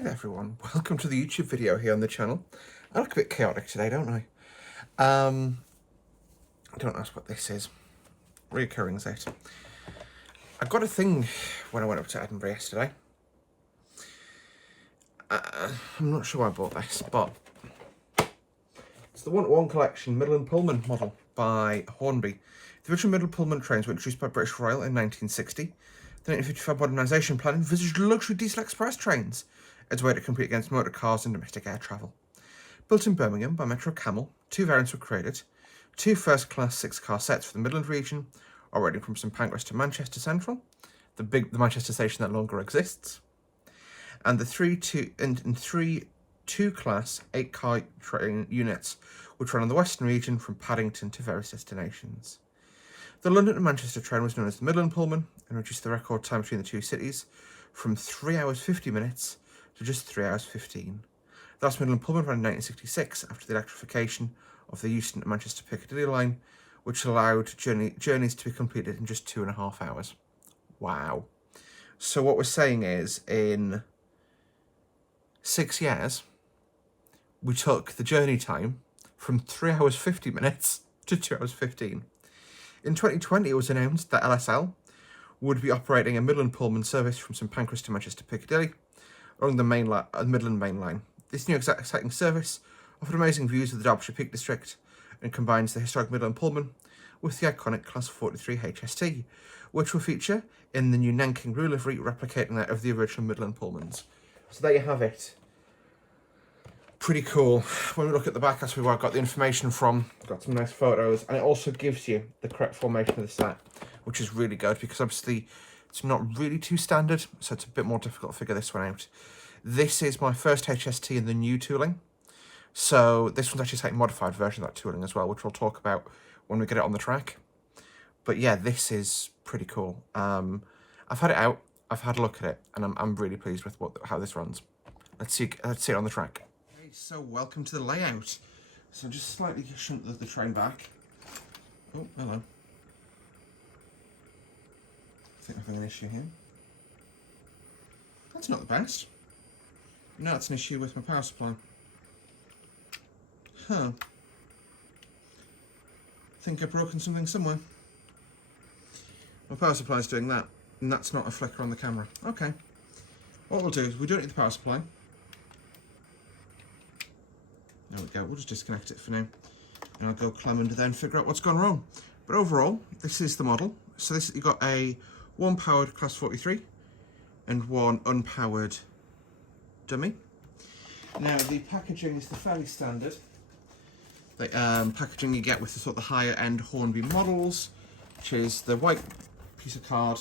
Hey there everyone, welcome to the YouTube video here on the channel. I look a bit chaotic today, don't I? Don't ask what this is. Reoccurring, is it? I got a thing when I went up to Edinburgh yesterday. I'm not sure why I bought this, but it's the one-to-one collection Midland Pullman model by Hornby. The original Midland Pullman trains were introduced by British Rail in 1960. The 1955 modernisation plan envisaged luxury diesel express trains as a way to compete against motor cars and domestic air travel. Built in Birmingham by Metro Camel, two variants were created, two first-class six-car sets for the Midland region, operating from St Pancras to Manchester Central, the Manchester station that no longer exists, and the three two-class eight-car train units which ran on the western region from Paddington to various destinations. The London and Manchester train was known as the Midland Pullman and reduced the record time between the two cities from 3 hours 50 minutes to just 3 hours 15. Thus, Midland Pullman ran in 1966 after the electrification of the Euston and Manchester Piccadilly line, which allowed journeys to be completed in just 2.5 hours. Wow. So what we're saying is, in 6 years, we took the journey time from 3 hours 50 minutes to 2 hours 15. In 2020, it was announced that LSL would be operating a Midland Pullman service from St Pancras to Manchester Piccadilly along the Midland Main Line. This new exciting service offered amazing views of the Derbyshire Peak District and combines the historic Midland Pullman with the iconic Class 43 HST, which will feature in the new Nanking Blue livery, replicating that of the original Midland Pullmans. So there you have it. Pretty cool. When we look at the back, that's where I got the information from. Got some nice photos, and it also gives you the correct formation of the set, which is really good because obviously it's not really too standard, so it's a bit more difficult to figure this one out. This is my first HST in the new tooling, so this one's actually a slightly modified version of that tooling as well, which we'll talk about when we get it on the track. But yeah, this is pretty cool. I've had it out, I've had a look at it, and I'm really pleased with how this runs. Let's see it on the track. So welcome to the layout. So just slightly shunt the train back. Oh, hello. I think I'm having an issue here. That's not the best. No, it's an issue with my power supply. Huh. I think I've broken something somewhere. My power supply is doing that, and that's not a flicker on the camera. Okay. What we'll do is we don't need the power supply. There we go, we'll just disconnect it for now. And I'll go climb under there and figure out what's gone wrong. But overall, this is the model. So this, you've got a one powered Class 43 and one unpowered dummy. Now the packaging is the fairly standard. The packaging you get with the sort of the higher end Hornby models, which is the white piece of card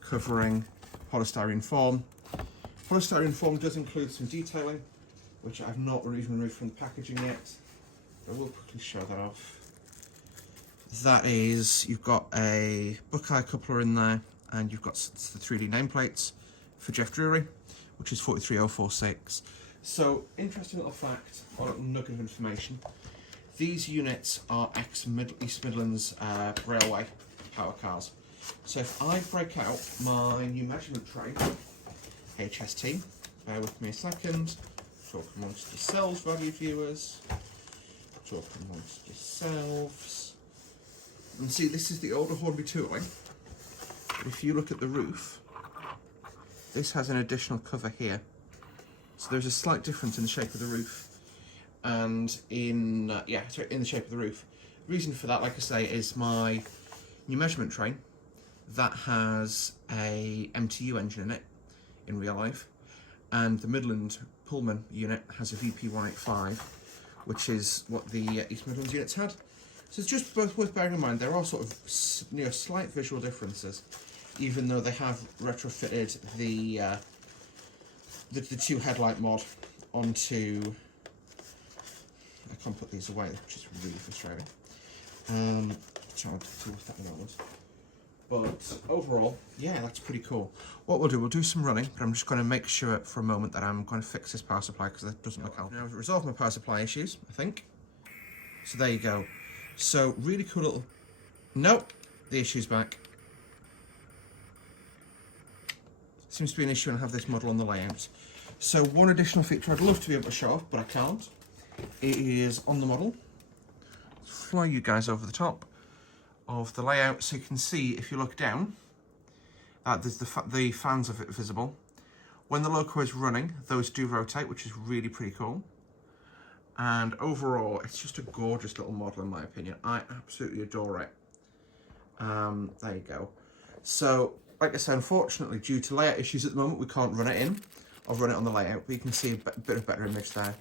covering polystyrene foam. Polystyrene foam does include some detailing, which I've not even removed from the packaging yet. But I will quickly show that off. That is, you've got a Buckeye coupler in there, and you've got the 3D nameplates for Jeff Drury, which is 43046. So, interesting little fact, or a nugget of information. These units are ex-East Midlands Railway power cars. So if I break out my new measurement train, HST, bear with me a second. Talk amongst yourselves, valued viewers. Talk amongst yourselves. And see, this is the older Hornby tooling. If you look at the roof, this has an additional cover here. So there's a slight difference in the shape of the roof. And in the shape of the roof. The reason for that, like I say, is my new measurement train that has a MTU engine in it in real life. And the Midland Pullman unit has a VP185, which is what the East Midlands units had. So it's just both worth bearing in mind. There are sort of slight visual differences, even though they have retrofitted the two headlight mod onto. I can't put these away, which is really frustrating. Trying to deal with that in a moment. But overall, yeah, that's pretty cool. What we'll do, we'll do some running, but I'm just going to make sure for a moment that I'm going to fix this power supply because it doesn't look healthy. Now I've resolved my power supply issues, I think. So there you go. So really cool little... Nope, the issue's back. Seems to be an issue when I have this model on the layout. So one additional feature I'd love to be able to show off, but I can't. It is on the model. Let's fly you guys over the top of the layout so you can see, if you look down, there's the fans of it visible. When the loco is running, those do rotate, which is really pretty cool. And overall, it's just a gorgeous little model in my opinion. I absolutely adore it. There you go. So, like I said, unfortunately, due to layout issues at the moment, we can't run it in. I'll run it on the layout, but you can see a bit of better image there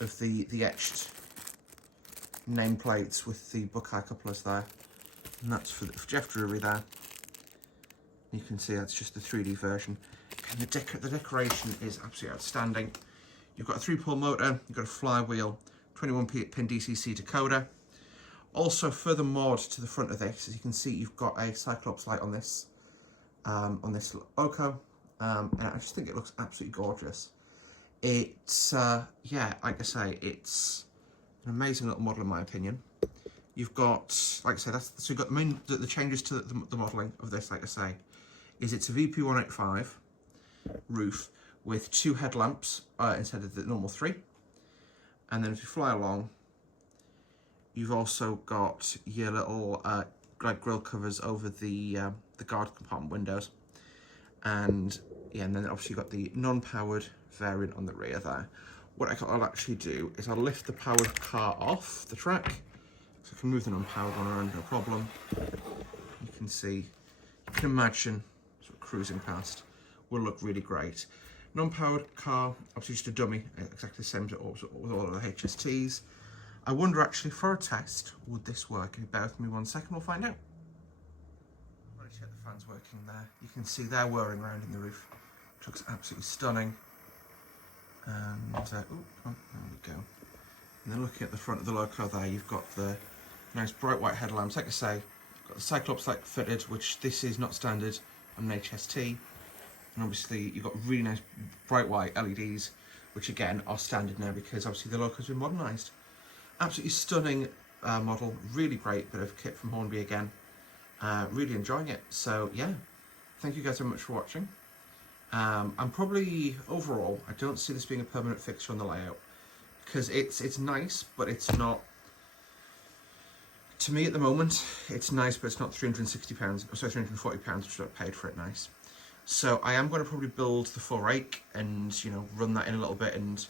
of the etched nameplates with the Buckeye couplers there. And that's for Jeff Drury there. You can see that's just the 3D version. And the decoration is absolutely outstanding. You've got a 3-pole motor, you've got a flywheel, 21-pin DCC decoder. Also, further mod to the front of this, as you can see, you've got a Cyclops light on this loco, and I just think it looks absolutely gorgeous. It's yeah, like I say, it's an amazing little model in my opinion. You've got, like I say, so you've got the changes to the modelling of this, like I say, is it's a VP185 roof with 2 headlamps instead of the normal 3. And then if you fly along, you've also got your little like grille covers over the guard compartment windows. And yeah, and then obviously you've got the non-powered variant on the rear there. What I'll actually do is I'll lift the powered car off the track, so I can move the non-powered one around, no problem. You can see, you can imagine sort of cruising past will look really great. Non-powered car, obviously just a dummy, exactly the same as with all of the HSTs. I wonder actually, for a test, would this work? If you bear with me 1 second, we'll find out. Let's check the fans working there. You can see they're whirring around in the roof, which looks absolutely stunning. And, oh, there we go. And then looking at the front of the loco there, you've got the nice bright white headlamps. Like I say, you've got the Cyclops light fitted, which this is not standard on an HST. And obviously you've got really nice bright white LEDs, which again are standard now because obviously the loco's been modernised. Absolutely stunning model, really great bit of kit from Hornby again. Really enjoying it. So yeah, thank you guys so much for watching. I'm probably, overall, I don't see this being a permanent fixture on the layout because it's nice, but it's not, to me at the moment, it's nice, but it's not £360, or sorry, £340, which I paid for it nice. So I am going to probably build the full rake and, you know, run that in a little bit, and,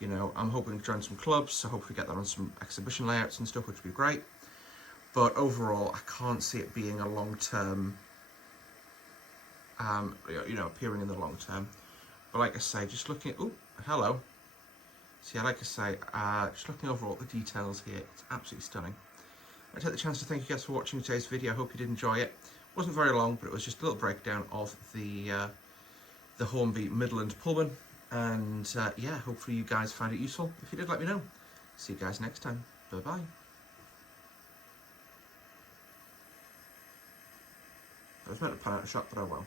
you know, I'm hoping to join some clubs, so hopefully get that on some exhibition layouts and stuff, which would be great. But overall, I can't see it being a long-term, you know, appearing in the long term. But like I say, just looking at, oh, hello. So yeah, like I say, just looking over all the details here, it's absolutely stunning. I take the chance to thank you guys for watching today's video. I hope you did enjoy it. It wasn't very long, but it was just a little breakdown of the Hornby Midland Pullman. And yeah, hopefully you guys found it useful. If you did, let me know. See you guys next time. Bye-bye. I was meant to pan out a shot, but oh well.